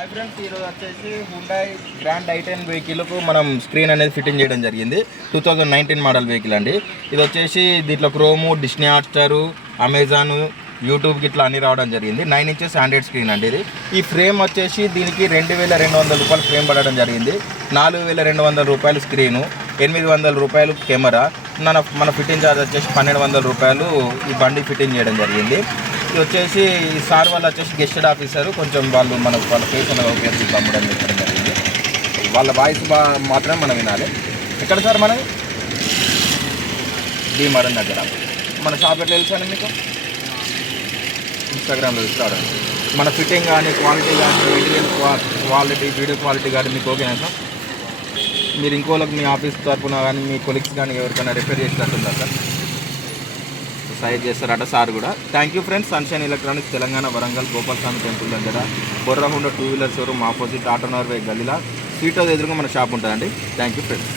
Hi friends, ఈరోజు వచ్చేసి Hyundai grand i10 వెహికల్కు మనం స్క్రీన్ అనేది ఫిట్టింగ్ చేయడం జరిగింది. 2019 మోడల్ వెహికల్ అండి. ఇది వచ్చేసి దీంట్లో Chrome, Disney Hotstar, Amazon, YouTube గిట్లా అన్నీ రావడం జరిగింది. 9 ఇంచెస్ ఆండ్రాయిడ్ స్క్రీన్ అండి ఇది. ఈ ఫ్రేమ్ వచ్చేసి దీనికి 2200 రూపాయలు ఫ్రేమ్ పడడం జరిగింది. 4200 రూపాయలు స్క్రీను, 800 రూపాయలు కెమెరా, మన ఫిట్టింగ్ ఛార్జ్ వచ్చేసి 1200 రూపాయలు ఈ బండి ఫిట్టింగ్ చేయడం జరిగింది. ఇది వచ్చేసి ఈ సార్ వాళ్ళు వచ్చేసి గెస్టెడ్ ఆఫీసర్, కొంచెం వాళ్ళ ఫేస్ అనేది ఉపయోగించి అమ్మడం చెప్పడం జరిగింది. వాళ్ళ వాయిస్ మాత్రమే మనం వినాలి. ఎక్కడ సార్ మనది భీమవరం దగ్గర. మన షాప్ ఎట్లా తెలుసండి మీకు? ఇన్స్టాగ్రామ్లో చూస్తాడు. మన ఫిట్టింగ్ కానీ, క్వాలిటీ కానీ, మెటీరియల్ క్వాలిటీ, వీడియో క్వాలిటీ కానీ మీకు ఓకేనా సార్? మీరు ఇంకోళ్ళకి మీ ఆఫీస్ తరఫున కానీ, మీ కొలీగ్స్ కానీ ఎవరికైనా రిపేర్ చేసినట్టుందా సార్? సైజ్ చేస్తారట సార్ కూడా. Thank you friends. Sunshine electronics, Telangana, Warangal, Gopalaswamy temple దగ్గర, Borra Honda 2 wheeler showroom opposite Autonagar way గల్లీలా స్ట్రీట్ హౌస్ ఎదురుగా మన షాప్ ఉంటుందండి. Thank you friends.